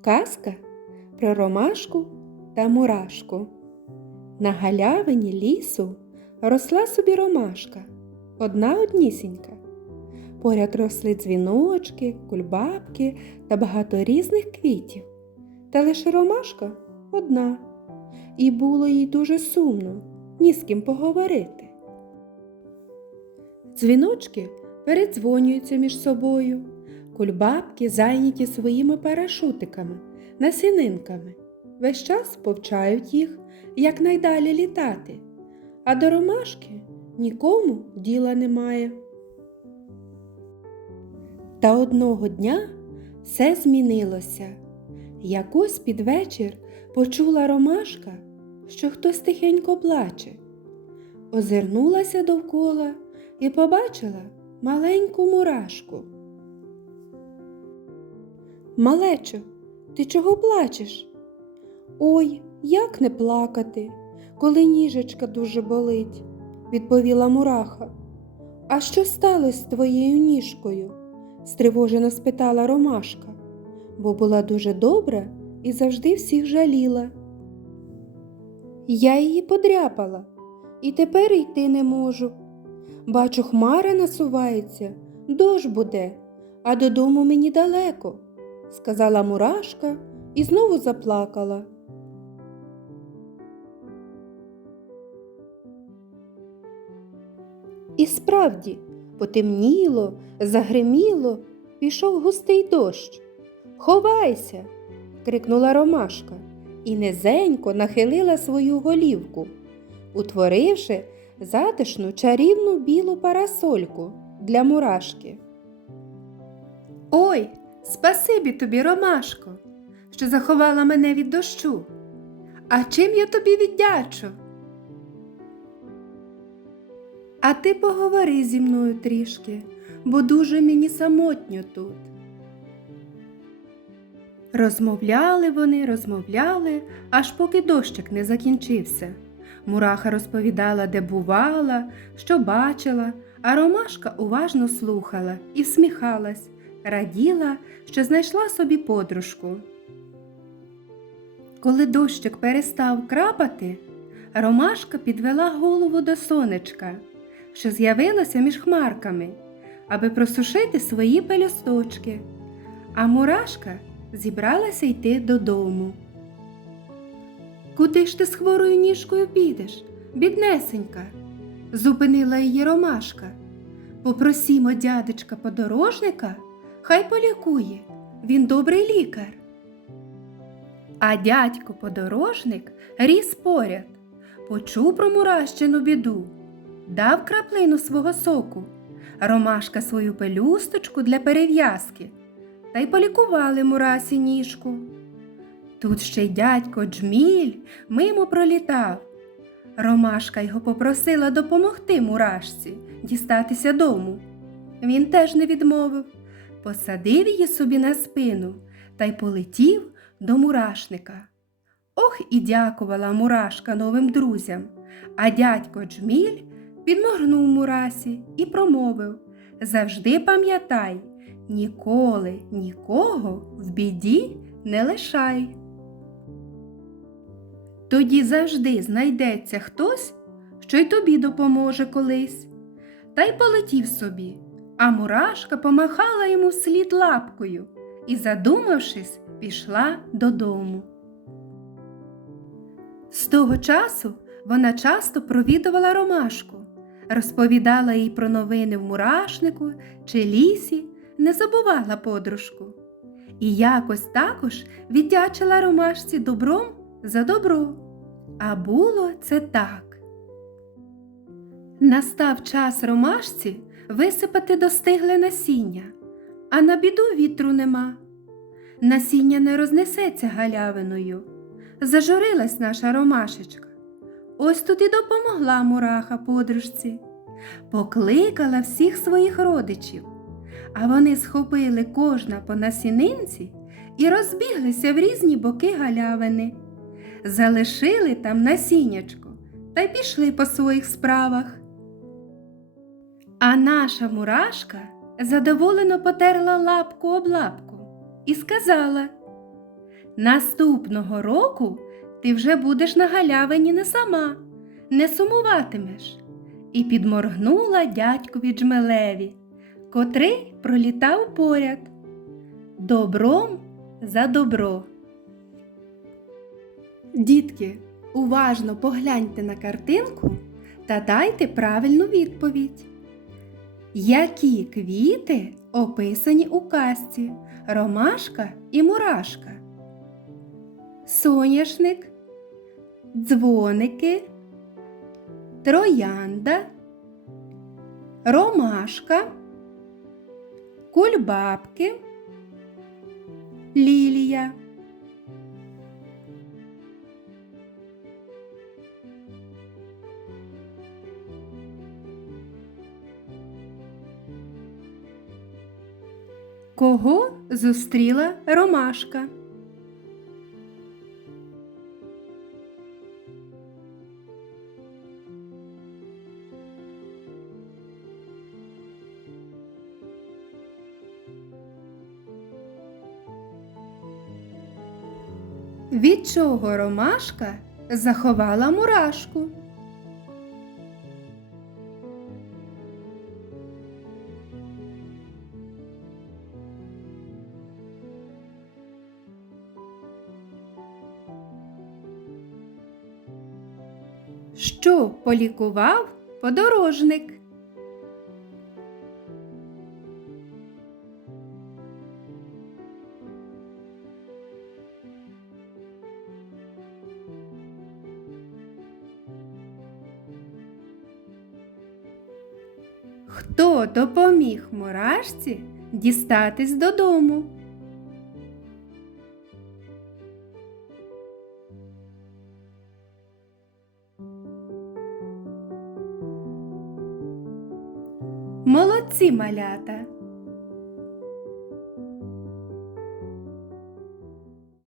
Казка про ромашку та мурашку. На галявині лісу росла собі ромашка, одна однісінька. Поряд росли дзвіночки, кульбабки та багато різних квітів. Та лише ромашка одна. І було їй дуже сумно, ні з ким поговорити. Дзвіночки передзвонюються між собою. Кульбабки зайняті своїми парашутиками, насінинками. Весь час повчають їх, як найдалі літати, а до ромашки нікому діла немає. Та одного дня все змінилося. Якось під вечір почула ромашка, що хтось тихенько плаче. Озирнулася довкола і побачила маленьку мурашку. Малечо, ти чого плачеш? Ой, як не плакати, коли ніжечка дуже болить, відповіла мураха. А що сталося з твоєю ніжкою? стривожено спитала Ромашка, бо була дуже добра і завжди всіх жаліла. Я її подряпала, і тепер йти не можу. Бачу, хмара насувається, дощ буде, а додому мені далеко сказала мурашка і знову заплакала. І справді потемніло, загриміло, пішов густий дощ. Ховайся. крикнула ромашка і низенько нахилила свою голівку, утворивши затишну чарівну білу парасольку для мурашки. Ой, Спасибі тобі, Ромашко, що заховала мене від дощу. А чим я тобі віддячу? А ти поговори зі мною трішки, бо дуже мені самотньо тут. Розмовляли вони, розмовляли, аж поки дощик не закінчився. Мураха розповідала, де бувала, що бачила, а Ромашка уважно слухала і всміхалась раділа, що знайшла собі подружку. Коли дощик перестав крапати, Ромашка підвела голову до сонечка, що з'явилося між хмарками, аби просушити свої пелюсточки, а мурашка зібралася йти додому. Куди ж ти з хворою ніжкою підеш, біднесенька? зупинила її Ромашка. Попросімо дядечка подорожника хай полікує, він добрий лікар. А дядько подорожник ріс поряд, почув про муращину біду, дав краплину свого соку, ромашка свою пелюсточку для перев'язки, та й полікували мурасі ніжку. Тут ще й дядько Джміль мимо пролітав. Ромашка його попросила допомогти мурашці дістатися дому. Він теж не відмовив посадив її собі на спину та й полетів до мурашника. Ох і дякувала мурашка новим друзям, а дядько Джміль підморгнув мурасі і промовив Завжди пам'ятай, ніколи нікого в біді не лишай. Тоді завжди знайдеться хтось, що й тобі допоможе колись. Та й полетів собі а мурашка помахала йому вслід лапкою і, задумавшись, пішла додому. З того часу вона часто провідувала ромашку, розповідала їй про новини в мурашнику чи лісі, не забувала подружку. І якось також віддячила ромашці добром за добро. А було це так. Настав час ромашці висипати достигле насіння, а на біду вітру нема. Насіння не рознесеться галявиною. Зажурилась наша ромашечка. Ось тут і допомогла мураха подружці, покликала всіх своїх родичів, а вони схопили кожна по насінинці і розбіглися в різні боки галявини, залишили там насіннячко та й пішли по своїх справах. А наша мурашка задоволено потерла лапку об лапку і сказала Наступного року ти вже будеш на галявині не сама, не сумуватимеш. І підморгнула дядькові джмелеві, котрий пролітав поряд. Добром за добро. Дітки, уважно погляньте на картинку та дайте правильну відповідь. Які квіти описані у казці Ромашка і Мурашка? Соняшник, дзвоники, троянда, ромашка, кульбабки, лілія. Кого зустріла ромашка? Від чого ромашка заховала мурашку? Що полікував подорожник? Хто допоміг мурашці дістатись додому? Молодці малята!